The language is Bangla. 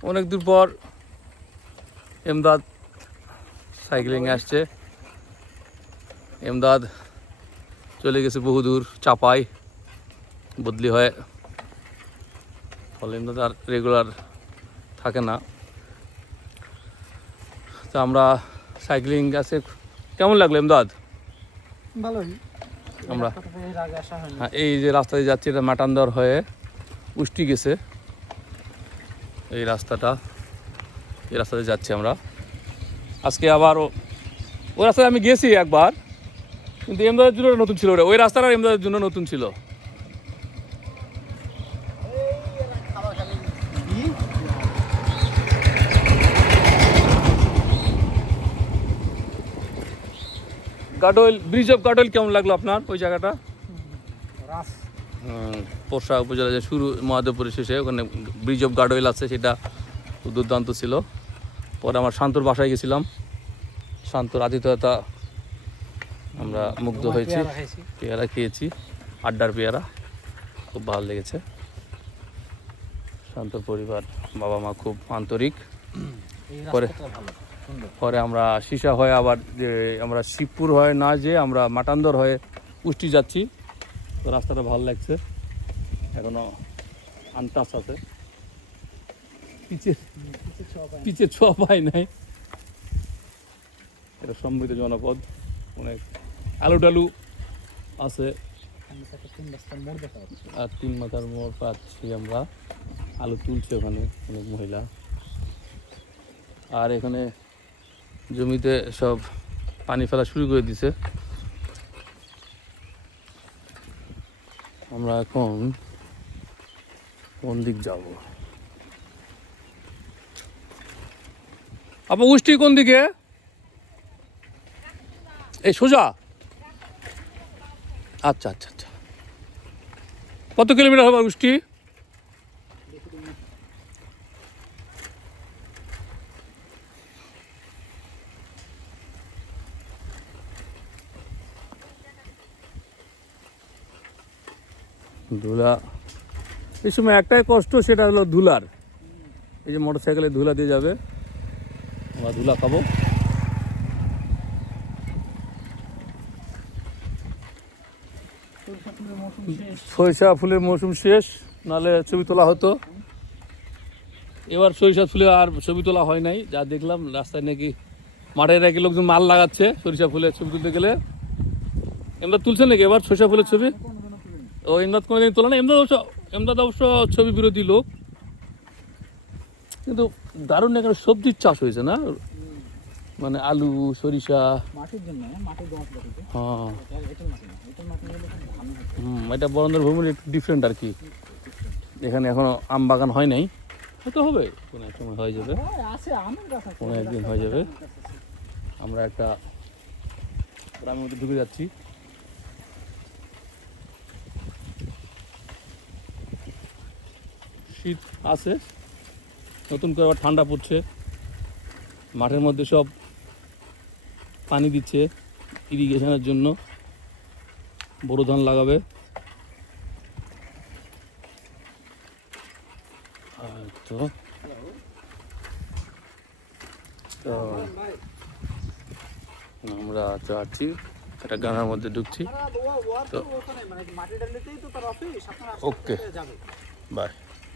অনেক দূর পর এমদাদ সাইকেলিং আসছে। এমদাদ চলে গেছে বহু দূর চাপাই বদলি হয়। ফলে এমদাদ আর রেগুলার থাকে না। তো আমরা সাইক্লিং আছে কেমন লাগল এমদাদ? ভালোই। আমরা হ্যাঁ এই যে রাস্তা দিয়ে যাচ্ছি এটা মাটান্দর হয়ে উষ্টি গেছে। এই রাস্তাটা, এই রাস্তাতে যাচ্ছি আমরা। আজকে আবার ও- ওই রাস্তায় আমি গেছি একবার, কিন্তু এমদাদের জন্য নতুন ছিল ওটা। ওই রাস্তাটা এমদাদের জন্য নতুন ছিল। গাডোয়েল, ব্রিজ অফ গাডোয়েল কেমন লাগল আপনার, ওই জায়গাটা? পোরশা উপজেলা যে শুরু মহাদেবপুরের শেষে ওখানে ব্রিজ অফ গার্ডওয়েল আছে সেটা দুর্দান্ত ছিল। পরে আমার শান্তর বাসায় গেছিলাম। শান্তর আতিথেয়তা আমরা মুগ্ধ হয়েছি। পেয়ারা খেয়েছি। আড্ডার পেয়ারা। খুব ভালো লেগেছে। শান্তর পরিবার বাবা মা খুব আন্তরিক। পরে- পরে আমরা সীসা হয়ে আবার যে আমরা শিবপুর হয়ে না যে আমরা মাটান্দর হয়ে পুষ্টি যাচ্ছি। তো রাস্তাটা ভালো লাগছে। এখনও আনটাস আছে। পিচের কিছু ছোঁয়া পায় নাই। এটা সমৃদ্ধ জনপদ। অনেক আলু টালু আছে। আর তিন মাথার মোড় পাচ্ছি আমরা। আলু তুলছে ওখানে অনেক মহিলা। আর এখানে জমিতে সব পানি ফেলা শুরু করে দিছে। আমরা এখন কোন দিক যাব? আপু, উষ্টি কোন দিকে? এই সোজা? আচ্ছা আচ্ছা আচ্ছা। কত কিলোমিটার হবে উষ্টি? ধুলা। এই সময় একটাই কষ্ট, সেটা হলো ধুলার। এই যে মোটর সাইকেলে ধুলা দিয়ে যাবে। আমরা ধুলা খাব। সরিষা ফুলের মৌসুম শেষ, নালে ছবি তোলা হতো। এবার সরিষা ফুলে আর ছবি তোলা হয় নাই, যা দেখলাম, রাস্তায় নাকি মাঠে নাকি লোকজন মাল লাগাচ্ছে সরিষা ফুলের ছবি তুলতে গেলে। এমদাদ তুলছে নাকি এবার সরিষা ফুলের ছবি? ও এমদাদ কোনোদিন তোলা না। এমদাদ অবশ্য এমদাদ অবশ্য ছবি বিরোধী লোক। কিন্তু দারুণ এখানে সবজির চাষ হয়েছে না? মানে আলু সরিষা। মাটির জন্য হ্যাঁ হুম এটা বরন্দের ভূমির একটু ডিফারেন্ট আর কি। এখানে এখনও আম বাগান হয় নাই। হয়তো হবে। কোনো এক সময় হয়ে যাবে। হ্যাঁ, কোনো একদিন হয়ে যাবে। আমরা একটা গ্রামের মধ্যে ঢুকে যাচ্ছি। শীত আছে নতুন করে আবার ঠান্ডা পড়ছে। মাঠের মধ্যে সব পানি দিচ্ছে ইরিগেশনের জন্য। বোরো ধান লাগাবে। তো তো আমরা যাচ্ছি একটা গ্রামের মধ্যে ঢুকছি। তো- ওখানে মানে তো বাই